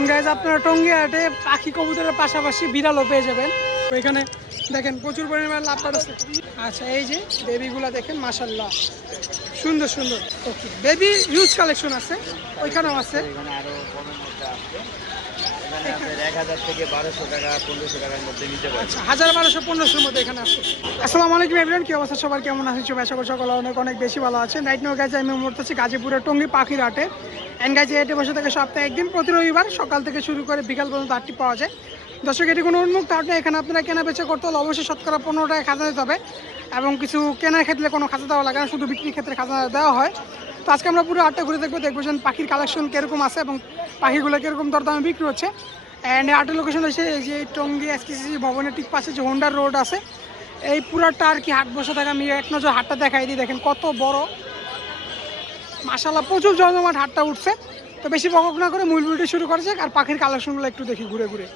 And guys আপনারা টঙ্গী হাটে পাখি কবুতরের পাশাপাশি বিড়ালও পেয়ে যাবেন। তো এখানে দেখেন প্রচুর পরিমাণে লাভবার্ড আছে। আচ্ছা এই যে বেবিগুলো দেখেন মাশাআল্লাহ সুন্দর সুন্দর। ওকে বেবি হিউজ কালেকশন আছে, ওইখানেও আছে। এখানে আরো কমের মধ্যে আছে, এখানে 1000 থেকে 1200 টাকা 1500 টাকার মধ্যে নিতে পারবেন। আচ্ছা 1000-1200-1500 মধ্যে এখানে আছে। আসসালামু আলাইকুম এভরিওয়ান, কি অবস্থা সবার, কেমন আছেন? আশা করি সকলে অনেক অনেক বেশি ভালো আছেন। রাইট নাও গাইজ আমি মুহূর্তে আছি গাজীপুরের টঙ্গী পাখির হাটে। এন্ড গাইজ এই হাটে বসে থাকে সপ্তাহে একদিন, প্রতি রবিবার সকাল থেকে শুরু করে বিকাল পর্যন্ত হাটটি পাওয়া যায়। দর্শক এটি কোনো উন্মুক্ত হাট নেই, এখানে আপনারা কেনা বেচা করতে হলে অবশ্যই শতকরা 15 টাকা খাজা দিতে হবে এবং কিছু কেনার ক্ষেত্রে কোনো খাজা দেওয়া লাগে না, শুধু বিক্রির ক্ষেত্রে খাজা দেওয়া হয়। তো আজকে আমরা পুরো হাটটা ঘুরে দেখবো যে পাখির কালেকশন কীরকম আছে এবং পাখিগুলো কীরকম দরদামে বিক্রি হচ্ছে। অ্যান্ড আর্টের লোকেশন হচ্ছে এই যে টঙ্গী এসকেসিসি ভবনের ঠিক পাশে যে হোন্ডার রোড আছে, এই পুরাটা আর কি হাট বসে থাকে। আমি এক নজর হাটটা দেখাই দিই, দেখেন কত বড় মাশাআল্লাহ, প্রচুর জমজমাট হাটটা উঠছে। তো বেশি বকক না করে মূল ভিডিও শুরু করা যাক আর পাখির কালেকশনগুলো একটু দেখি ঘুরে ঘুরে।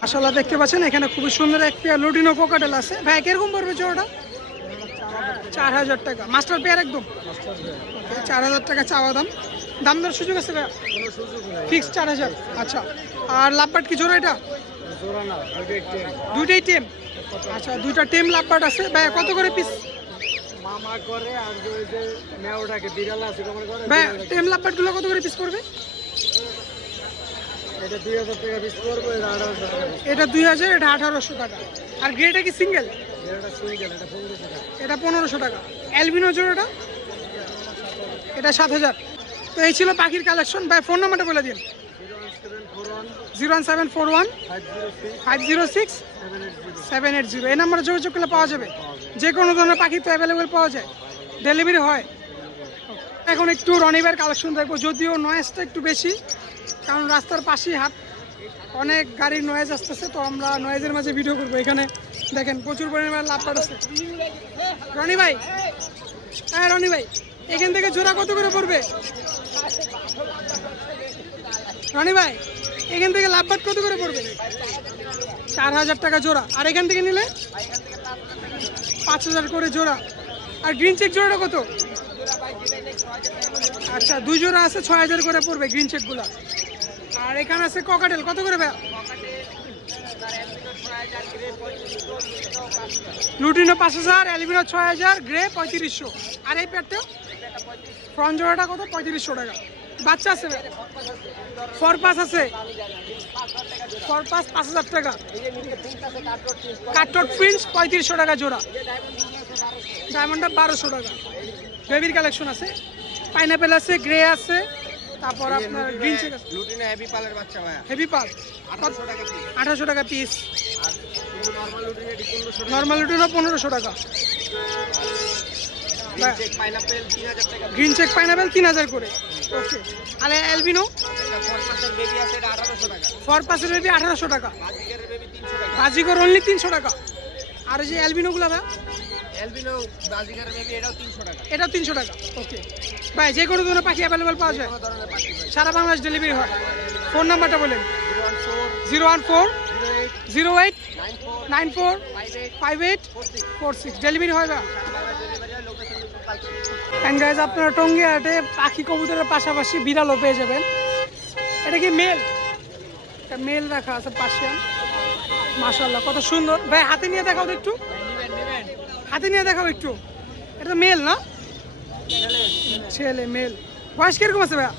মাশাআল্লাহ দেখতে পাচ্ছেন এখানে খুবই সুন্দর একটা লুটিনো কোকাটেল আছে। ভাই কিরকম পড়বে জোড়াটা? 4000 টাকা মাস্টার পেয়ার একদম। 4000 টাকা চাওয়া দাম, দাম দর সুযোগ আছে ভাই? ফিক্স 4000। আচ্ছা আর লাভবার্ড কি জোড়া? এটা দুইটাই টেম। আচ্ছা দুইটা টেম লাভবার্ড আছে। ভাই কত করে পিস? মামা করে আর ওই যে মেওটাকে বিড়াল আছে কমন করে। ভাই টেম লাভবার্ড গুলো কত করে পিস পড়বে? এটা 2000 টাকা পিস পড়বে, এটা 1800 টাকা। এটা 2000, এটা 1800 টাকা। আর গ্রেটা কি সিঙ্গেল? এটা সিঙ্গেল, এটা 1500 টাকা। এটা 1500 টাকা। অ্যালবিনো জোড়াটা? এটা 7000। তো এই ছিল পাখির কালেকশন। ভাই ফোন নাম্বারটা বলে দিন। 01741 506 780। এই নাম্বারে যোগাযোগ করলে পাওয়া যাবে। যে কোনো ধরনের পাখি তো অ্যাভেলেবেল পাওয়া যায়, ডেলিভারি হয়। এখন একটু রনিবার কালেকশন দেখবো, যদিও নয়েজটা একটু বেশি, কারণ রাস্তার পাশেই হাট, অনেক গাড়ির নয়েজ আসতেছে, তো আমরা নয়েজের মাঝে ভিডিও করবো। এখানে দেখেন প্রচুর পরিমাণে লাভবার্ড আছে। রনি ভাই, হ্যাঁ রনি ভাই, এখান থেকে জোড়া কত করে পড়বে? রনি ভাই এখান থেকে লাভবার্ড কত করে পড়বে? 4000 টাকা জোড়া। আর এখান থেকে নিলে 5000 করে জোড়া। আর গ্রিন চেক জোড়াটা কত? আচ্ছা দুই জোড়া আছে, 6000 করে পড়বে গ্রিন চেকগুলা। আর এখানে আছে ককাটেল, কত করে ভাই? Lutino 5000, albino 6000, grey 3500। আর এই প্যাডটাও ফ্রন্ট জোড়াটা কত? 3500 টাকা। বাচ্চা আছে ভাই? ফরপাস আছে, ফরপাস 5000 টাকা। কাটট প্রিন্স 3500 টাকা জোড়া। ডায়মন্ডটা 1200 টাকা। বেবির কালেকশন আছে, পাইনাপেল আছে, গ্রে আছে, তারপর আপনার গ্রিন চেক আছে। লুটিনো হেভি পালের বাচ্চা ভাই, হেভি পাল 1800 টাকা পিস। 1800 টাকা পিস। আর নরমাল লুটিনো এটি 1500 টাকা। নরমাল লুটিনো 1500 টাকা। চেক পাইনাপেল 3000 টাকা। গ্রিন চেক পাইনাপেল 3000 করে। ওকে। আর অ্যালবিনো এটা ফরপাসের বেবি আছে, এটা 1800 টাকা। ফরপাসের বেবি 1800 টাকা। বাজিকারের বেবি 300 টাকা। বাজিকর অনলি 300 টাকা। আর এই যে অ্যালবিনোগুলো ভাই? অ্যালবিনো বাজিকারের বেবি এটাও 300 টাকা। এটাও 300 টাকা। ওকে ভাই, যে কোনো ধরনের পাখি অ্যাভেলেবেল পাওয়া যায়, কোনো ধরনের পাখি ভাই। সারা বাংলাদেশ ডেলিভারি হয়। ফোন নাম্বারটা বলেন। 014 014 08 94 58 46। ডেলিভারি হয় না? অ্যান্ড গাইজ আপনারা টঙ্গী হাটে পাখি কবুতরের পাশাপাশি বিড়ালও পেয়ে যাবেন। এটা কি মেল? এটা মেল রাখা আছে পার্সিয়ান, মাশাআল্লাহ কত সুন্দর। ভাই হাতে নিয়ে দেখাও তো একটু, হাতে নিয়ে দেখাও একটু। এটা মেল না ছেলে? মেল। বয়স কিরকম আছে ভাইয়া?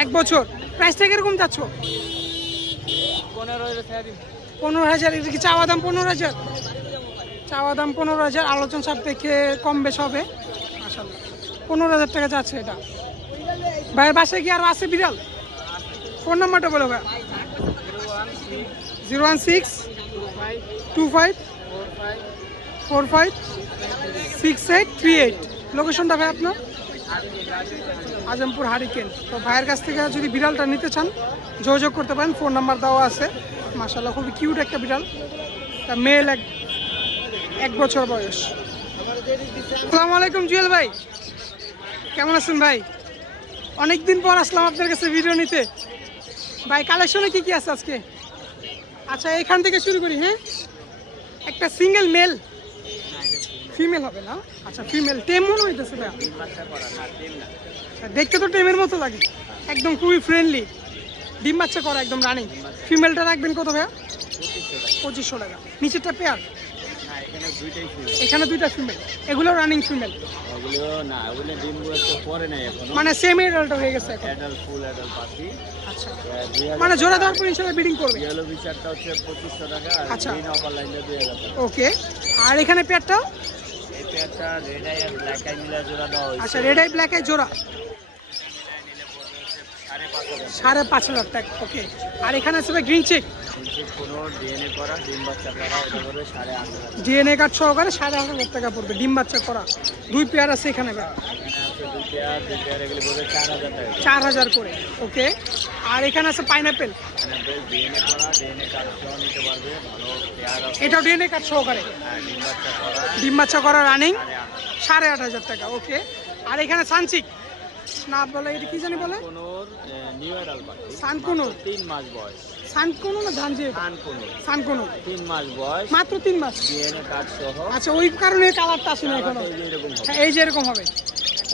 1 বছর। প্রাইসটা কিরকম চাচ্ছ? 15,000। এটা কি চাওয়া দাম 15,000? চাওয়া দাম 15,000, আলোচনা সাপেক্ষে কম বেশ হবে। মাশাআল্লাহ 15,000 টাকা যাচ্ছে এটা। ভাইয়ের বাসায় কি আরো আছে বিড়াল? ফোন নাম্বারটা বলো ভাই। 016 25 45 68 38। লোকেশনটা ভাই আপনার? আজমপুর হারিকেন। তো ভাইয়ের কাছ থেকে যদি বিড়ালটা নিতে চান যোগাযোগ করতে পারেন, ফোন নাম্বার দেওয়া আছে। মাশাআল্লাহ খুবই কিউট একটা বিড়াল, তা মেল, 1 বছর বয়স। আসসালামু আলাইকুম জুয়েল ভাই, কেমন আছেন ভাই? অনেকদিন পর আসলাম আপনার কাছে ভিডিও নিতে। ভাই কালেকশনে কি কি আছে আজকে? আচ্ছা এখান থেকে শুরু করি। হ্যাঁ একটা সিঙ্গেল মেল, ফিমেল হবে না? আচ্ছা ফিমেল, টেম মনে হইতেছে ভাই। দেখতে তো টেমের মতো লাগে, একদম খুবই ফ্রেন্ডলি। ডিম বাচ্চা করা একদম রানিং। ফিমেলটা রাখবেন কত ভাইয়া? 2500 2500 টাকা। টাকা। নিচেরটা পেয়ার? না, এখানে দুইটাই ফিমেল। এখানে দুইটা ফিমেল, এগুলো রানিং ফিমেল ওগুলো না, ওগুলো ডিমগুলো তো পরে নাই এখনো। মানে সেম এডাল্ট হয়ে গেছে এখন। অ্যাডাল্ট, ফুল অ্যাডাল্ট পাখি। আচ্ছা, 2000 মানে জোড়া দেওয়ার পর ইনশাআল্লাহ ব্রিডিং করবে। ইয়েলো বিচারটা হচ্ছে 2500 টাকা, আর আচ্ছা। গ্রিন অপার লাইনটা 2000 টাকা। ওকে, আর এখানে পেয়ারটা? এই পেয়ারটা রেড আই আর ব্ল্যাক আই মিলা জোড়া দেওয়া হয়েছে। আচ্ছা, রেড আই ব্ল্যাক আই জোড়া নিলে পড়বে হচ্ছে 5500 5,500 টাকা। ওকে, আর এখানে আছে গ্রিন চেক, কিন্তু কোনো ডিএনএ করা, ডিম বাচ্চা করা, এটা পড়বে 8,500 ডিএনএ কার্ড সহকারে 8,500 টাকা পড়বে। ডিম বাচ্চা করা দুই পেয়ার আছে এখানে ভাই, এখানে আছে দুই পেয়ার এগুলো পড়বে 4000 টাকা। 4,000 করে। ওকে, আর এখানে আছে পাইনাপেল, এখানে বেশ ডিএনএ করা, ডিএনএ কার্ড সহ নিতে পারবে, ভালো পেয়ার আছে। এটাও ডিএনএ কার্ড সহকারে, হ্যাঁ, ডিম বাচ্চা করা, ডিম বাচ্চা করা রানিং 8,500। 8,500 টাকা। ওকে, আর এখানে সানচিক না বলে, এটা কি জানি বলে? কোনোর নিউ অ্যাডাল্ট পাখি, সানকুনুর, 3 মাস বয়স। সানকুনু না ধানজি? কানকুনুর সানকুনু 3 মাস বয়স, মাত্র 3 মাস। ডিএনএ কার্ড সহ। আচ্ছা, ওই কারণে কালারটা আসে না এখনো। এই যে এরকম হবে। হ্যাঁ, এই যে এরকম হবে।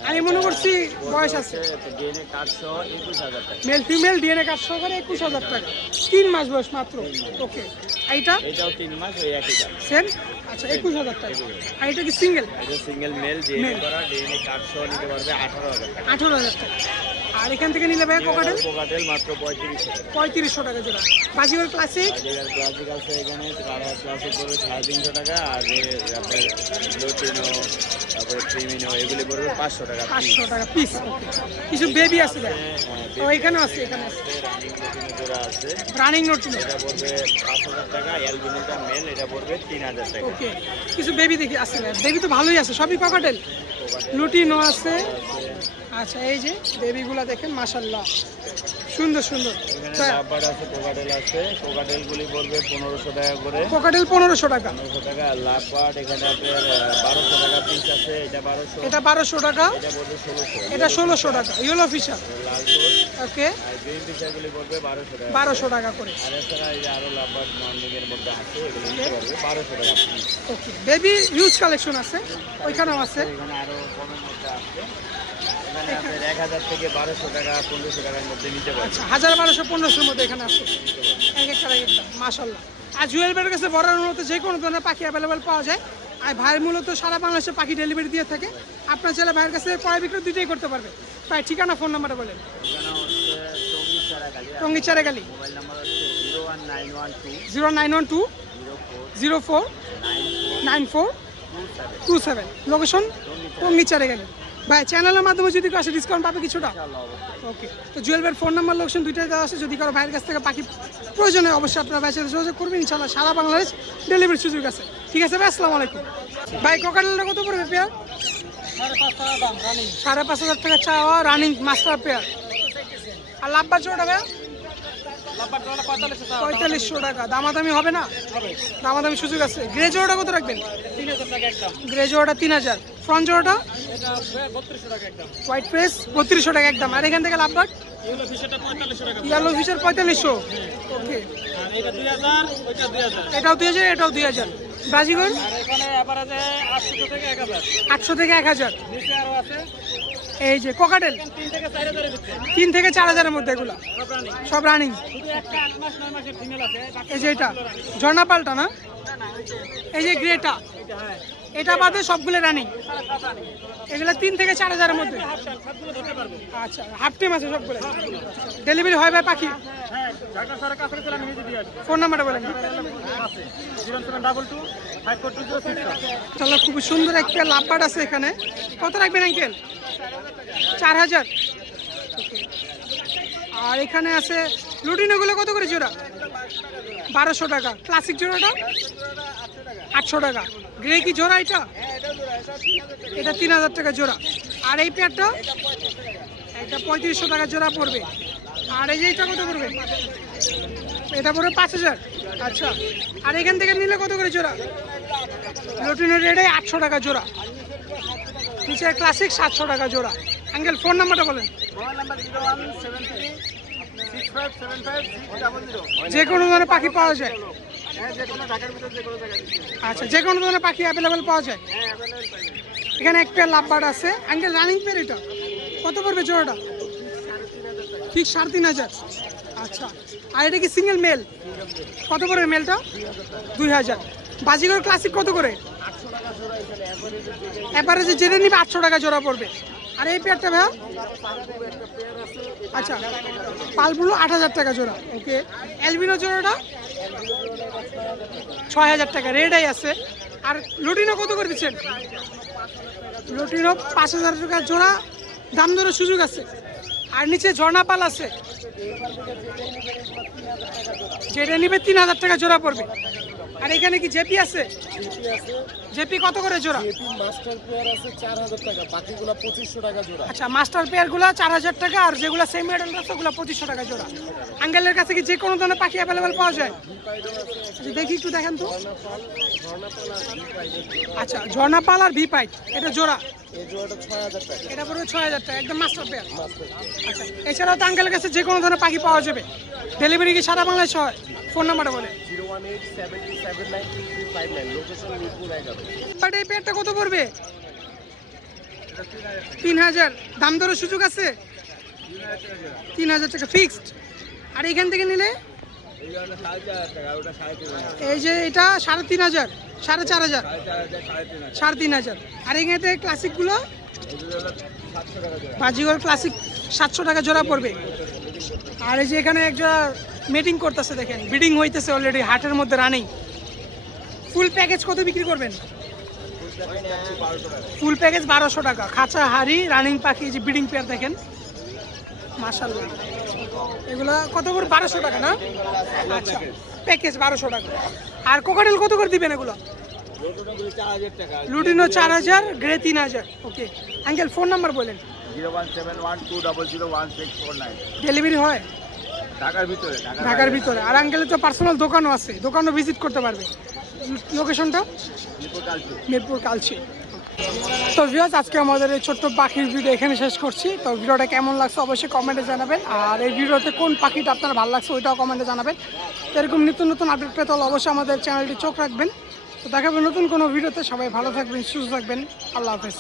আমি মনে করছি বয়স আছে। ডিএনএ কার্ড সহ 21000 টাকা। মেল ফিমেল ডিএনএ কার্ড সহকারে 21,000 টাকা। 3 মাস বয়স মাত্র। ওকে, এইটা এটাও 3 মাস, ওই একই দাম। সেম। আচ্ছা, 21,000 টাকা। আর এটা কি সিঙ্গেল? এটা সিঙ্গেল মেল, ডিএনএ করা, ডিএনএ কার্ড সহ নিতে পারবে 18,000 টাকা। 18,000 টাকা। আর এখান থেকে নিলে ভাই কোকাটেল কোকাটেল মাত্র 3500 টাকা। 3500 টাকা জোড়া। বাজিগর ক্লাসিক বাজিগার ক্লাসিক আছে এখানে, কালার ক্লাসিক পড়বে 350 টাকা, আর আপনার লোটিনো, তারপরে ক্রিমিনো, এগুলি পড়বে 500 টাকা। 500 টাকা পিস। কিছু বেবি আছে ভাই? ও এখানে আছে, এখানে আছে রানিং লোটিনো জোড়া আছে, রানিং নোটিনো। এটা পড়বে 5000 টাকা। অ্যালবিনোটা মেল, এটা পড়বে 3000 টাকা। ওকে, কিছু বেবি দেখি আছে ভাই। বেবি তো ভালোই আছে, সবই কোকাটেল। লুটিনো আছে। আচ্ছা, এই যে বেবিগুলা দেখেন, মাশাআল্লাহ সুন্দর সুন্দর। এখানে লাভবার্ড আছে, কোকাটেল আছে। কোকাটেলগুলি পড়বে 1500 টাকা করে। কোকাটেল 1500 টাকা। 1500 টাকা। আর লাভবার্ড এখানে আপনার 1200 টাকা পিস আছে, এটা 1200, এটা 1200 টাকা, এটা পড়বে 1600। এটা 1600 টাকা। Yellow fisher. লাল গোল ওকে, আর গ্রিন ফিশারগুলি পড়বে 1200 টাকা। 1200 টাকা করে। আর এছাড়া এই যে আরো লাভবার্ড ননলিগের মধ্যে আছে, এগুলো নিতে পারবে 1200 টাকা পিস। ওকে, বেবি হিউজ কালেকশন আছে, ওইখানেও আছে। এখানে আরো কমের মধ্যে আছে, এখানে আপনার 1000 থেকে 1200 টাকা, 1500 টাকার মধ্যে নিতে পারবে। আচ্ছা, 1000, 1200, 1500-র মধ্যে এখানে আছে। এক একটা এক একটা, মাশাআল্লাহ। আর জুয়েল ভাইয়ের কাছে বড় মূলত যে কোনো ধরনের পাখি অ্যাভেলেবেল পাওয়া যায়। আর ভাই মূলত সারা বাংলাদেশে পাখি ডেলিভারি দিয়ে থাকে। আপনার ছেলে ভাইয়ের কাছে ক্রয় বিক্রয় দুটোই করতে পারবে। ভাই ঠিকানা, ফোন নাম্বারটা বলেন। ঠিকানা হচ্ছে টঙ্গী চারাগালি। মোবাইল নাম্বার হচ্ছে 01912 0912 04 94 27। লোকেশন টঙ্গী চারাগালি। ভাই চ্যানেলের মাধ্যমে যদি কাছে ডিসকাউন্ট পাবে কিছুটা? ওকে, তো জুয়েল ভাইয়ের ফোন নাম্বার, লোকেশন দুইটাই দেওয়া আছে। যদি কারো ভাইয়ের কাছ থেকে পাখি প্রয়োজন হয় অবশ্যই আপনারা ভাইয়ের সাথে যোগাযোগ করবেন। ইনশাআল্লাহ সারা বাংলাদেশ ডেলিভারি সুযোগ আছে। ঠিক আছে ভাই, আসসালামু আলাইকুম। ভাই কোকাটেলটা কত পড়বে পেয়ার? 5,500 টাকা চাওয়া, রানিং মাস্টার পেয়ার। আর লাভবার জোড়া ভাই 4500 টাকা। দামাদামি হবে না? দামাদামি সুযোগ আছে। গ্রে জোড়াটা কত রাখবেন? 3000 টাকা একদম। গ্রে জোড়াটা 3000। ফ্রন্ট জোড়াটা এটা 3200 টাকা একদম। হোয়াইট প্রেস 3200 টাকা একদম। আর এখান থেকে লাভবার এগুলো ফিশারটা 4500 টাকা। Yellow fisher 4500। ওকে, আর এটা 2000, ওইটা 2000। এটাও 2000, এটাও 2000। বাজিগর আর এখানে এভারেজে 800 থেকে 1000। 800 থেকে 1000। নিচে আরো আছে এই যে কোকাটেল 3 থেকে 4000 এর ভিতরে। 3 থেকে 4000 এর মধ্যে এগুলো সব রানিং। সব রানিং। শুধু একটা 8 মাস 9 মাসের ফিমেল আছে। বাকি এই যে এটা ঝর্ণা পাল্টা না, না না, এই যে গ্রেটা, এটা হ্যাঁ। এটা বাদে সবগুলো রানিং। সব রানিং। এগুলো 3 থেকে 4000 এর মধ্যে। সবগুলো ধরতে পারবো। আচ্ছা, হাফ টাইম আছে সবগুলো। ডেলিভারি হয় ভাই পাখি? হ্যাঁ, ঢাকা শহরের কাছে চলে আমি নিজে দিয়ে আসবো। ফোন নাম্বারটা বলেন। 0722 542067। তাহলে খুব সুন্দর একটা লাভবার্ড আছে এখানে। কত রাখবেন আঙ্কেল? 4000। আর এখানে আছে লুটিনোগুলো কত করে জোড়া? 1200 টাকা। ক্লাসিক জোড়াটা 800 টাকা। গ্রে কি জোড়া এটা? এটা 3000 টাকা জোড়া। আর এই পেয়ারটা এটা 3500 টাকা জোড়া পড়বে। আর এই যে এটা কত পড়বে? এটা পড়বে 5000। আচ্ছা, আর এখান থেকে নিলে কত করে জোড়া? লুটিনো রেডে 800 টাকা জোড়া। নিচে ক্লাসিক 700 টাকা জোড়া। আঙ্কেল ফোন নাম্বারটা বলেন। Mobile number 0173655600। যে কোনো ধরনের পাখি পাওয়া যায়? হ্যাঁ, যে কোনো ঢাকার ভিতর যে কোনো জায়গায় দিচ্ছি। আচ্ছা, যে কোনো ধরনের পাখি অ্যাভেলেবেল পাওয়া যায়। হ্যাঁ, অ্যাভেলেবল পাই। এখানে এক পেয়ার লাভবার্ড আছে। আঙ্কেল রানিং পেয়ার, এটা কত পড়বে জোড়াটা? ঠিক 3,500। আচ্ছা, আর এটা কি সিঙ্গেল মেল? কত করে মেলটা? 2,000। বাজিগর ক্লাসিক কত করে? এভারেজে যেটা নিবে 800 টাকা জোড়া পড়বে। আর এই পেয়ারটা ভাইয়া? আচ্ছা, পালগুলো 8,000 টাকা জোড়া। ওকে, অ্যালবিনো জোড়াটা 6,000 টাকা, রেডাই আছে। আর লুটিনো কত করে দিচ্ছেন? লুটিনো 5,000 টাকা জোড়া, দাম দরের সুযোগ আছে। আর নিচে ঝর্ণা পাল আছে, যেটা নিবে 3,000 টাকা জোড়া পড়বে। আর এখানে কি জেপি আছে? জেপি কত করে জোড়া? মাস্টার পেয়ার আছে 4,000 টাকা, বাকিগুলো 2500 টাকা জোড়া। আচ্ছা, মাস্টার পেয়ারগুলো 4,000 টাকা, আর যেগুলো সেমি মেডেল আছে ওগুলো 2500 টাকা জোড়া। আঙ্কেলের কাছে কি যে কোনো ধরনের পাখি অ্যাভেলেবেল পাওয়া যায়? আচ্ছা, দেখি একটু দেখেন তো। আচ্ছা, ঝর্ণা পাল আর ভি পাইট, এটা জোড়া? এই জোড়াটা 6,000 টাকা। এটা পড়বে 6,000 টাকা, একদম মাস্টার পেয়ার। আচ্ছা, এছাড়াও তো আঙ্কেলের কাছে যে কোনো ধরনের পাখি পাওয়া যাবে। ডেলিভারি কি সারা বাংলাদেশ হয়? ফোন নাম্বারটা বলে। 018779359, লোকেশন মিরপুর 11। বাট এই পেয়ারটা কত পড়বে? 3,000। দাম দরের সুযোগ আছে? 3,000 টাকা ফিক্সড। আর এখান থেকে নিলে এই যে এটা 3,500, 4,500, 3,500। আর এখানে থেকে ক্লাসিকগুলো বাজিগর ক্লাসিক 700 টাকা জোড়া পড়বে। আর এই যে এখানে একজোড়া মিটিং করতেছে, দেখেন বিডিং হইতেছে অলরেডি, হাটের মধ্যে রানিং। ফুল প্যাকেজ কত বিক্রি করবেন? ফুল প্যাকেজ 1,200 টাকা। খাঁচা হাড়ি রানিং পাখি, যে বিডিং পেয়ার দেখেন মাশাআল্লাহ, এগুলা কত করে? 1,200 টাকা না? আচ্ছা, প্যাকেজ 1,200 টাকা। আর কোকাটেল কত করে দিবেন এগুলো? Lutino 4,000, grey 3,000। Okay uncle, phone number বলেন। 01712001649। ডেলিভারি হয় ঢাকার ভিতরে? ঢাকার ভিতরে। আর আঙ্কেলের তো পার্সোনাল দোকানও আছে, দোকানও ভিজিট করতে পারবে। লোকেশনটা মিরপুর কালচি। তো ভিউয়ার্স, আজকে আমাদের এই ছোট্ট পাখির ভিডিও এখানে শেষ করছি। তো ভিডিওটা কেমন লাগছে অবশ্যই কমেন্টে জানাবেন। আর এই ভিডিওতে কোন পাখিটা আপনার ভালো লাগছে ওইটাও কমেন্টে জানাবেন। তো এরকম নিত্য নতুন আপডেট পেতে হলে অবশ্যই আমাদের চ্যানেলটি চোখ রাখবেন। তো দেখাবেন নতুন কোনো ভিডিওতে। সবাই ভালো থাকবেন, সুস্থ থাকবেন। আল্লাহ হাফেজ।